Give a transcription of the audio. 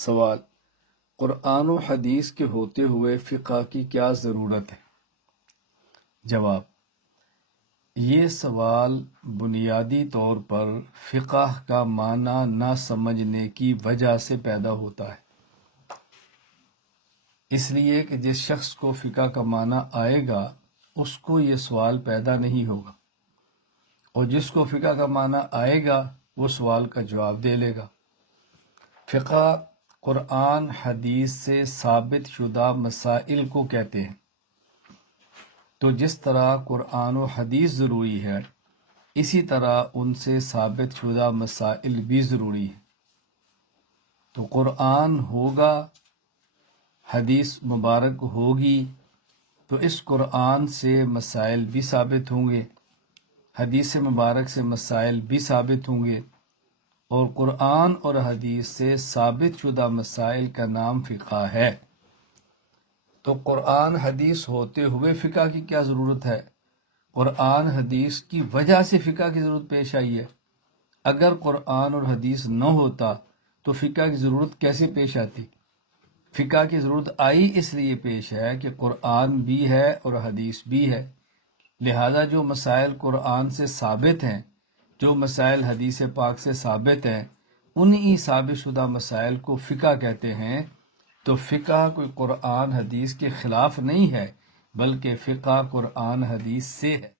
سوال: قرآن و حدیث کے ہوتے ہوئے فقہ کی کیا ضرورت ہے؟ جواب: یہ سوال بنیادی طور پر فقہ کا معنی نہ سمجھنے کی وجہ سے پیدا ہوتا ہے۔ اس لیے کہ جس شخص کو فقہ کا معنی آئے گا اس کو یہ سوال پیدا نہیں ہوگا، اور جس کو فقہ کا معنی آئے گا وہ سوال کا جواب دے لے گا۔ فقہ قرآن حدیث سے ثابت شدہ مسائل کو کہتے ہیں۔ تو جس طرح قرآن و حدیث ضروری ہے اسی طرح ان سے ثابت شدہ مسائل بھی ضروری ہیں۔ تو قرآن ہوگا، حدیث مبارک ہوگی، تو اس قرآن سے مسائل بھی ثابت ہوں گے، حدیث مبارک سے مسائل بھی ثابت ہوں گے، اور قرآن اور حدیث سے ثابت شدہ مسائل کا نام فقہ ہے۔ تو قرآن حدیث ہوتے ہوئے فقہ کی کیا ضرورت ہے؟ قرآن حدیث کی وجہ سے فقہ کی ضرورت پیش آئی ہے۔ اگر قرآن اور حدیث نہ ہوتا تو فقہ کی ضرورت کیسے پیش آتی؟ فقہ کی ضرورت آئی اس لیے پیش ہے کہ قرآن بھی ہے اور حدیث بھی ہے، لہذا جو مسائل قرآن سے ثابت ہیں، جو مسائل حدیث پاک سے ثابت ہیں، انہی ثابت شدہ مسائل کو فقہ کہتے ہیں۔ تو فقہ کوئی قرآن حدیث کے خلاف نہیں ہے، بلکہ فقہ قرآن حدیث سے ہے۔